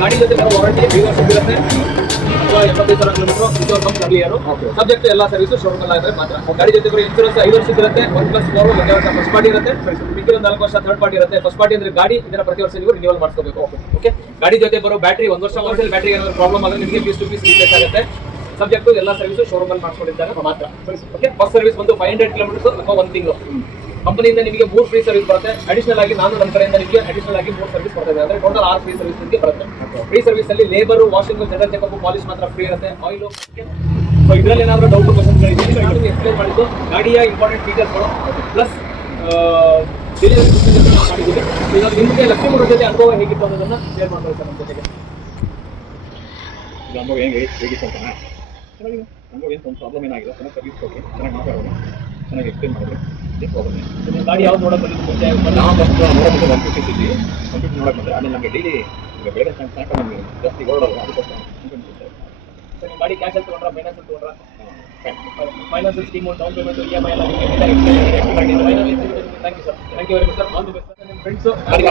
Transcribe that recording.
ಗಾಡಿ ಜೊತೆ ಬರೋ ವಾರಂಟಿ 5 ವರ್ಷ ಇರುತ್ತೆ ಅಥವಾ 75,000 ಕಿಲೋಮೀಟರ್ ಇದು ಕಂಪ್ ಕ್ಲಿಯರ್. ಸಬ್ಜೆಕ್ಟ್ ಎಲ್ಲ ಸರ್ವಿಸ್ ಶೋರೂಮ್ ಎಲ್ಲ ಇದ್ರೆ ಮಾತ್ರ. ಗಾಡಿ ಜೊತೆ ಬರೋ ಇನ್ಶೂರೆನ್ಸ್ 5 ವರ್ಷ ಇರುತ್ತೆ. 1+4 ಒಂದೇ ವರ್ಷ ಫಸ್ಟ್ ಪಾರ್ಟಿ ಇರುತ್ತೆ, ಮಿಕ್ಕಿದ 4 ವರ್ಷ ಥರ್ಡ್ ಪಾರ್ಟಿ ಇರುತ್ತೆ. ಫಸ್ಟ್ ಪಾರ್ಟಿ ಅಂದ್ರೆ ಗಾಡಿ ಇದನ್ನ ಪ್ರತಿ ವರ್ಷ ನೀವು ರಿನ್ಯೂವಲ್ ಮಾಡಿಸ್ಕೋಬೇಕು. ಓಕೆ, ಗಾಡಿ ಜೊತೆ ಬರೋ ಬ್ಯಾಟ್ರಿ 1 ವರ್ಷ ಬ್ಯಾಟ್ರಿ ಏನಾದ್ರು ಪ್ರಾಬ್ಲಮ್ ಆದ್ರೆ ನಿಮಗೆ ಪೀಸ್ ಟು ಪೀಸ್ ರಿಪ್ಲೇಸ್ ಆಗುತ್ತೆ. ಸಬ್ಜೆಕ್ಟ್ ಎಲ್ಲ ಸರ್ವಿಸ್ ಶೋರೂಮ್ ಅಲ್ಲಿ ಮಾಡ್ಕೊಂಡಿದ್ದಾಗ ಮಾತ್ರ. ಓಕೆ, ಫಸ್ಟ್ ಸರ್ವಿಸ್ ಬಂದು 500 ಕಿಲೋಮೀಟರ್ಸ್ ಅಥವಾ 1 ತಿಂಗಳು. ಕಂಪನಿಯಿಂದ ನಿಮಗೆ 3 ಫ್ರೀ ಸರ್ವಿಸ್ ಬರುತ್ತೆ. ಅಡಿಷನಲ್ ಆಗಿ ನಾನು ನಮ್ಮ ಕಡೆಯಿಂದ ನಿಮಗೆ ಅಡಿಷನಲ್ ಆಗಿ 3 ಸರ್ವಿಸ್ ಕೊಡ್ತೇವೆ. ಅಂದ್ರೆ ಟೋಟಲ್ 6 ಫ್ರೀ ಸರ್ವಿಸ್ ನಿಮಗೆ ಬರುತ್ತೆ. ಫ್ರೀ ಸರ್ವಿಸ್ ಅಲ್ಲಿ labour, washing, general checkup, polish ಮಾತ್ರ ಫ್ರೀ ಇರುತ್ತೆ. ಆಯಿಲ್ ಇದರಲ್ಲಿ ಏನಾದರೂ ಡೌಟ್ ಕ್ವಶನ್ಗಳಿದೆ ನಾನು ಎಕ್ಸ್ಪ್ಲೇನ್ ಮಾಡಿದ್ದು ಗಾಡಿಯ ಇಂಪಾರ್ಟೆಂಟ್ ಫೀಚರ್ಸ್ಗಳು ಪ್ಲಸ್ ಡೆಲಿವರಿ ಮಾಡಿದ್ದೀವಿ. ಈಗ ನಿಮಗೆ ಲಕ್ಷ್ಮೀಪುರ ಜೊತೆ ಅನುಭವ ಹೇಗಿತ್ತು ಅನ್ನೋದನ್ನ ಶೇರ್ ಮಾಡ್ತಾರೆ ಸರ್ ನಮ್ಮ ಜೊತೆಗೆ. ಈಗ ಅನುಭವ ಹೇಗಿತ್ತು ಅಂತ ನಮಗೂ ಏನು ಒಂದು ಪ್ರಾಬ್ಲಮ್ ಏನಾಗಿದೆ, ಚೆನ್ನಾಗಿ ಸರ್ವಿಸ್ ಕೊಡಿ, ಚೆನ್ನಾಗಿ ಮಾತಾಡೋದು, ಚೆನ್ನಾಗಿ ಎಕ್ಸ್ಪ್ಲೇನ್ ಮಾಡಿದ್ರೆ ಏನು ಪ್ರಾಬ್ಲಮ್ ಇಲ್ಲ. ಗಾಡಿ ಯಾವ್ದು ನೋಡೋದು ಮುಂಚೆ ನಾವು ಬಂದು 150 ಸಿಟಿ ಕಂಪ್ಯೂಟರ್ ನೋಡಕ್ಕೆ ಬಂದರೆ ಅಲ್ಲಿ ನಮಗೆ ಡೈಲಿ ಈಗ ಬೆಳಗ್ಗೆ ಸಾಯಂಕಾಲ ನಮಗೆ ಜಾಸ್ತಿ ಓಡೋಲ್ಲ. ಅದಕ್ಕೋಸ್ಕರ ಸರ್ ನಿಮ್ಮ ಗಾಡಿ ಕ್ಯಾಶ್ ಅಲ್ಲಿ ತೊಗೊಂಡ್ರಾ, ಫೈನಾನ್ಸ್ ಅಲ್ಲಿ ತೊಗೊಂಡ್ರಾ? Finance scheme, down payment, EMI ಎಲ್ಲ ನಿಮಗೆ thank you sir. Thank you very much sir. All the best sir. ನಿಮ್ಮ ಫ್ರೆಂಡ್ಸು ಮಾಡಿ.